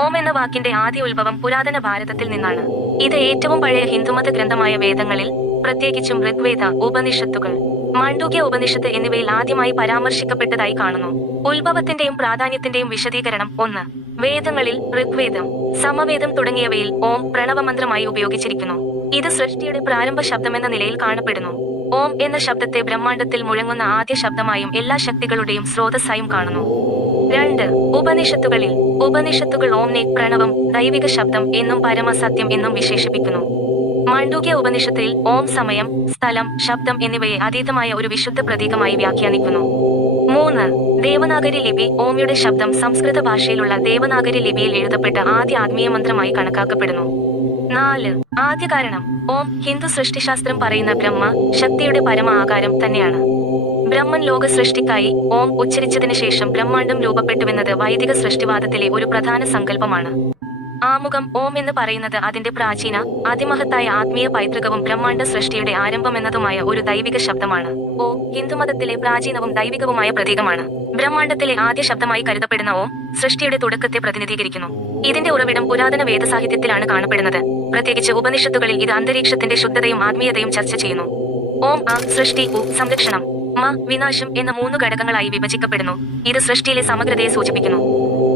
ഓം എന്ന വാക്കിന്റെ ആദ്യ ഉത്ഭവം പുരാതന ഭാരതത്തിൽ നിന്നാണ്. ഇത് ഏറ്റവും പഴയ ഹിന്ദുമത ഗ്രന്ഥമായ വേദങ്ങളിൽ, പ്രത്യേകിച്ചും ഋഗ്വേദ, ഉപനിഷത്തുകൾ, മാണ്ഡൂക്യ ഉപനിഷത്ത് എന്നിവയിൽ ആദ്യമായി പരാമർശിക്കപ്പെട്ടതായി കാണുന്നു. ഉത്ഭവത്തിന്റെയും പ്രാധാന്യത്തിന്റെയും വിശദീകരണം 1. വേദങ്ങളിൽ ഋഗ്വേദം, സമവേദം തുടങ്ങിയവയിൽ ഓം പ്രണവമന്ത്രമായി ഉപയോഗിച്ചിരിക്കുന്നു. ഇത് സൃഷ്ടിയുടെ പ്രാരംഭ ശബ്ദമെന്ന നിലയിൽ കാണപ്പെടുന്നു. ഓം എന്ന ശബ്ദത്തെ ബ്രഹ്മാണ്ഡത്തിൽ മുഴങ്ങുന്ന ആദ്യ ശബ്ദമായും എല്ലാ ശക്തികളുടെയും സ്രോതസ്സായും കാണുന്നു. 2. ഉപനിഷത്തുകൾ ഓംനെ പ്രണവം, ദൈവിക ശബ്ദം എന്നും പരമസത്യം എന്നും വിശേഷിപ്പിക്കുന്നു. മാണ്ഡൂക്യ ഉപനിഷത്തിൽ ഓം സമയം, സ്ഥലം, ശബ്ദം എന്നിവയെ അതീതമായ ഒരു വിശുദ്ധ പ്രതീകമായി വ്യാഖ്യാനിക്കുന്നു. 3. ദേവനാഗരി ലിപി ഓംയുടെ ശബ്ദം സംസ്കൃത ഭാഷയിലുള്ള ദേവനാഗരി ലിപിയിൽ എഴുതപ്പെട്ട ആദ്യ ആത്മീയ മന്ത്രമായി കണക്കാക്കപ്പെടുന്നു. 4. ആദ്യ കാരണം ഓം ഹിന്ദു സൃഷ്ടിശാസ്ത്രം പറയുന്ന ബ്രഹ്മ, ശക്തിയുടെ പരമ ആകാരം തന്നെയാണ്. ബ്രഹ്മൻ ലോക സൃഷ്ടിക്കായി ഓം ഉച്ചരിച്ചതിന് ശേഷം ബ്രഹ്മാണ്ഡം രൂപപ്പെട്ടുവെന്നത് വൈദിക സൃഷ്ടിവാദത്തിലെ ഒരു പ്രധാന സങ്കല്പമാണ്. ആമുഖം ഓം എന്ന് പറയുന്നത് അതിന്റെ പ്രാചീന, അതിമഹത്തായ ആത്മീയ പൈതൃകവും ബ്രഹ്മാണ്ഡ സൃഷ്ടിയുടെ ആരംഭമെന്നതുമായ ഒരു ദൈവിക ശബ്ദമാണ്. ഓ ഹിന്ദുമതത്തിലെ പ്രാചീനവും ദൈവികവുമായ പ്രതീകമാണ്. ബ്രഹ്മാണ്ഡത്തിലെ ആദ്യ ശബ്ദമായി കരുതപ്പെടുന്ന ഓം സൃഷ്ടിയുടെ തുടക്കത്തെ പ്രതിനിധീകരിക്കുന്നു. ഇതിന്റെ ഉറവിടം പുരാതന വേദസാഹിത്യത്തിലാണ് കാണപ്പെടുന്നത്. പ്രത്യേകിച്ച് ഉപനിഷത്തുകളിൽ ഇത് അന്തരീക്ഷത്തിന്റെ ശുദ്ധതയും ആത്മീയതയും ചർച്ച ചെയ്യുന്നു. ഓം സൃഷ്ടി, സംരക്ഷണം, വിനാശം എന്ന 3 ഘടകങ്ങളായി വിഭജിക്കപ്പെടുന്നു. ഇത് സൃഷ്ടിയിലെ സമഗ്രതയെ സൂചിപ്പിക്കുന്നു.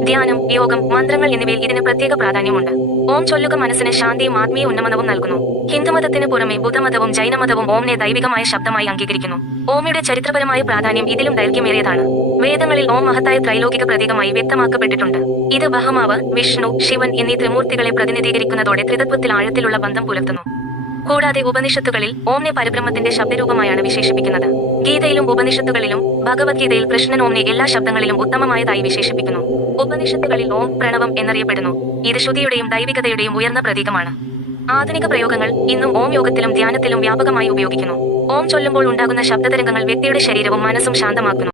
ധ്യാനം, യോഗം, മന്ത്രങ്ങൾ എന്നിവയിൽ ഇതിന് പ്രത്യേക പ്രാധാന്യമുണ്ട്. ഓം ചൊല്ലുക മനസ്സിന് ശാന്തിയും ആത്മീയ ഉന്നമനവും നൽകുന്നു. ഹിന്ദുമതത്തിന് പുറമെ ബുദ്ധമതവും ജൈനമതവും ഓമിനെ ദൈവികമായ ശബ്ദമായി അംഗീകരിക്കുന്നു. ഓമിയുടെ ചരിത്രപരമായ പ്രാധാന്യം ഇതിലും ദൈർഘ്യമേറിയതാണ്. വേദങ്ങളിൽ ഓം മഹത്തായ ത്രൈലോകിക പ്രതീകമായി വ്യക്തമാക്കപ്പെട്ടിട്ടുണ്ട്. ഇത് ബഹമാവ്, വിഷ്ണു, ശിവൻ എന്നീ ത്രിമൂർത്തികളെ പ്രതിനിധീകരിക്കുന്നതോടെ ത്രിതത്വത്തിൽ ആഴത്തിലുള്ള ബന്ധം പുലർത്തുന്നു. കൂടാതെ ഉപനിഷത്തുകളിൽ ഓംനെ പരബ്രഹ്മത്തിന്റെ ശബ്ദരൂപമായാണ് വിശേഷിപ്പിക്കുന്നത്. ഗീതയിലും ഉപനിഷത്തുകളിലും ഭഗവത്ഗീതയിൽ കൃഷ്ണൻ ഓംനെ എല്ലാ ശബ്ദങ്ങളിലും ഉത്തമമായതായി വിശേഷിപ്പിക്കുന്നു. ഉപനിഷത്തുകളിൽ ഓം പ്രണവം എന്നറിയപ്പെടുന്നു. ഇത് ശ്രുതിയുടെയും ദൈവികതയുടെയും ഉയർന്ന പ്രതീകമാണ്. ആധുനിക പ്രയോഗങ്ങൾ ഇന്നും ഓം യോഗത്തിലും ധ്യാനത്തിലും വ്യാപകമായി ഉപയോഗിക്കുന്നു. ഓം ചൊല്ലുമ്പോൾ ഉണ്ടാകുന്ന ശബ്ദതരംഗങ്ങൾ വ്യക്തിയുടെ ശരീരവും മനസ്സും ശാന്തമാക്കുന്നു.